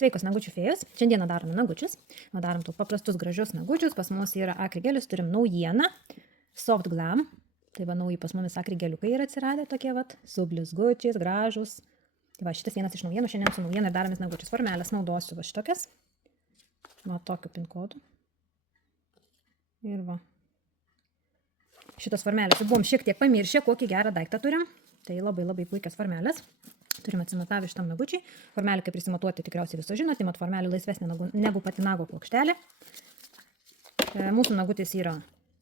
Sveikos nagučių fėjos. Šiandieną darome nagučius. Darom tų paprastus gražius nagučius. Pas mus yra akrigelis, turim naujieną. Soft glam. Tai va, nauji pas mumis akrigeliukai yra atsiradę tokie vat, su blizgučiais, gražus. Tai va, šitas vienas iš naujienų. Šiandien su naujiena ir daromės nagučius. Formelės naudosiu va šitokias. Va, tokiu pin kodu. Ir va. Šitos formelės. Buvom šiek tiek pamiršę, kokį gerą daiktą turim. Tai labai puikios formelės. Turim atsimatavę šitam nagučiai. Formelį, kaip prisimatuoti, tikriausiai viso žinote. Mat formelį laisvesnė negu pati nago plokštelė. Mūsų nagutis yra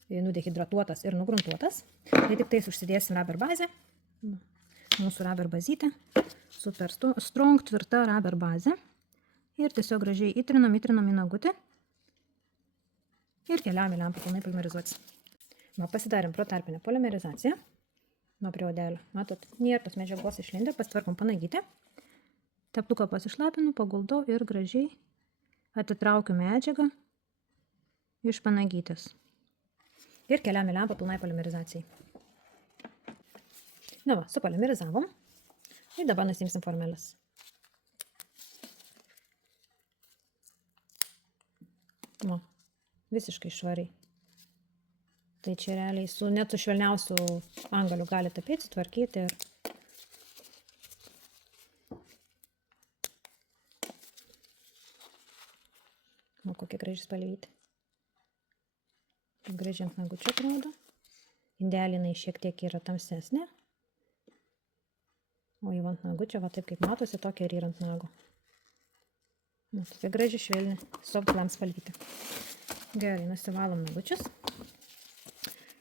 nudehidratuotas ir nugruntuotas. Tai tik tais užsidėsim rubber bazę. Mūsų rubber bazytė. Super strong, tvirta rubber bazė. Ir tiesiog gražiai įtrinam į nagutį. Ir keliam į lempą pilnai polimerizuotis. Pasidarėm protarpinę polimerizaciją. Nuo prie odelio. Matot, nėra tos medžiagos išlindę, pasitvarkom panagyti. Teptuką pasišlapinu, paguldau ir gražiai atitraukiu medžiagą iš panagytės. Ir keliam į lempą pilnai polimerizacijai. Na va, supolimerizavom. Ir dabar nusimsim formelės. Va, visiškai švariai. Tai čia realiai net su švelniausiu angaliu galite apėti, tvarkyti ir o kokie gražiai spalvyti. Gražiai ant nagučio atrodo. Indelinai šiek tiek yra tamsesnė. O jau ant nagučio, va taip kaip matosi, tokia ir yra ant nago. Tokia gražiai švelni, soft glam spalvyti. Gerai, nusivalom nagučius.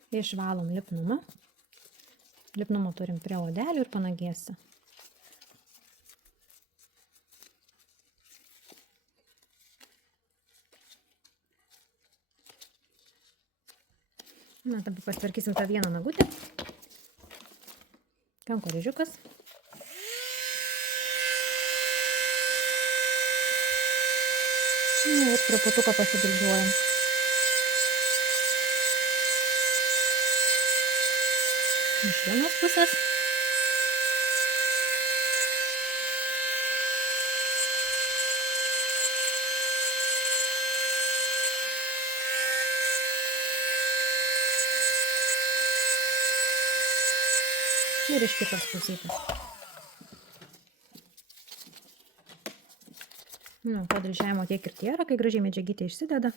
Išvalom lipnumą. Lipnumą turim prie odelių ir panagėse. Na, dabar pasitvarkysim tą vieną nagutę. Kankorėžiukas. Ir truputuką pasidildžiuojam. Iš vienos pusės. Ir iš kitos pusytės. Padilžiavimo tiek ir tiek, kai gražiai medžiagytė išsideda.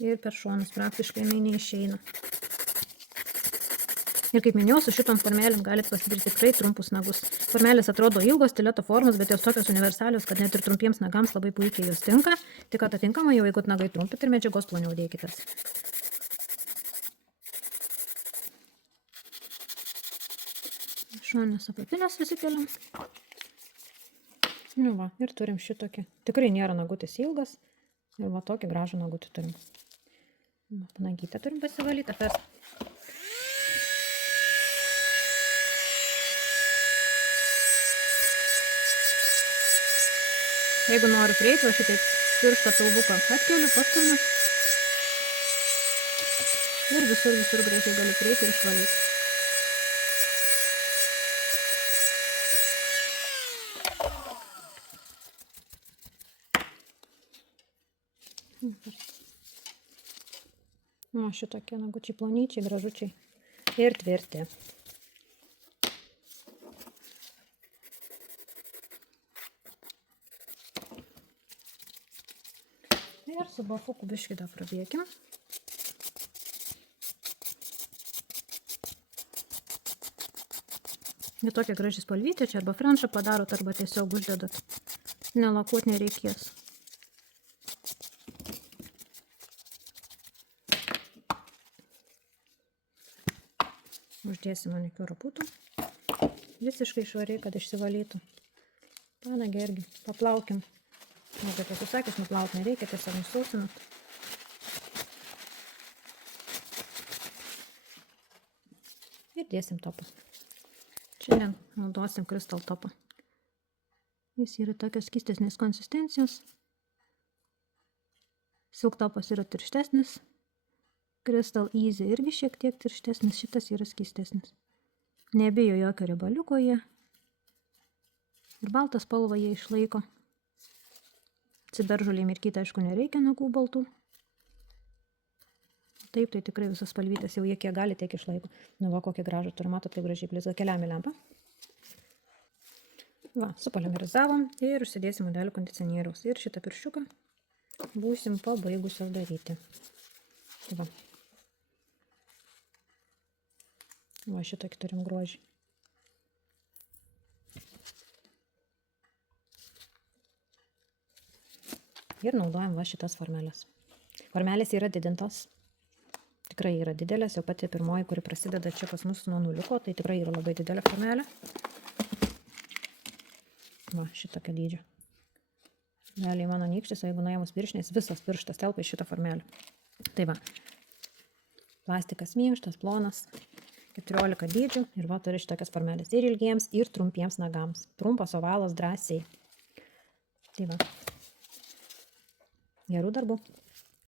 Ir per šonus praktiškai jinai neišeina. Ir kaip minėjau, su šitom formelėm galite pasidaryti tikrai trumpus nagus. Formelės atrodo ilgos, stileto formos, bet jos tokios universalios, kad net ir trumpiems nagams labai puikiai jos tinka. Tik atitinkamai jau, jeigu nagai trumpit ir medžiagos ploniau dėkitės. Šoninės apatinės susikeliam. Nu va, ir turim šitokį. Tikrai nėra nagutis ilgas. Ir va tokį gražų nagutį turim. Panagytę turim pasivalyti. Jeigu noriu prieiti, va šitaip pirštą pilvuką atkeliu, pastumiu. Ir visur gražiai galiu prieiti ir išvalyti. O šitokie nagučiai plonyčiai, gražučiai ir tvirti. Ir su bafuku biškį dar prabėkim. Ir tokia graži spalvytė, čia arba frenšą padarot, arba tiesiog uždedat. Nelakuot nereikės. Uždėsim manikiūro putų. Visiškai švariai, kad išsivalytų. Panagė irgi, paplaukim. Kaip esu sakęs, nuplaut nereikia, tiesiog nusausinat. Ir dėsim topą. Šiandien naudosim Crystal topą. Jis yra tokios skystesnės konsistencijos. Silk topas yra tirštesnis. Crystal Easy irgi šiek tiek tirštesnis, šitas yra skystesnis. Nebijo jokio riebaliuko jie. Ir baltą spalvą jie išlaiko. Ciberžolė mirkyti, aišku, nereikia nagų baltų. Taip, tai tikrai visos spalvytės jau jie kiek gali, tiek išlaiko. Nu va, kokį gražų turi, matot, tai gražiai blizga. Keliam į lempą. Va, supolimerizavom ir užsidėsim modelių kondicionieriaus. Ir šitą pirščiuką būsim pabaigusios daryti. Tai va. Va, šitokį turim grožį. Ir naudojam va šitas formelės. Formelės yra didintos. Tikrai yra didelės, jau pati pirmoji, kuri prasideda čia pas mus nuo nuliuko, tai tikrai yra labai didelė formelė. Va, šitokio dydžio. Realiai mano nykštis, o jeigu nuėmus pirštinės, visas pirštas telpa į šitą formelę. Tai va, plastikas minkštas, plonas, 14 dydžių ir va turi šitokias formelės ir ilgiems, ir trumpiems nagams. Trumpas ovalas drąsiai. Tai va. Gerų darbų.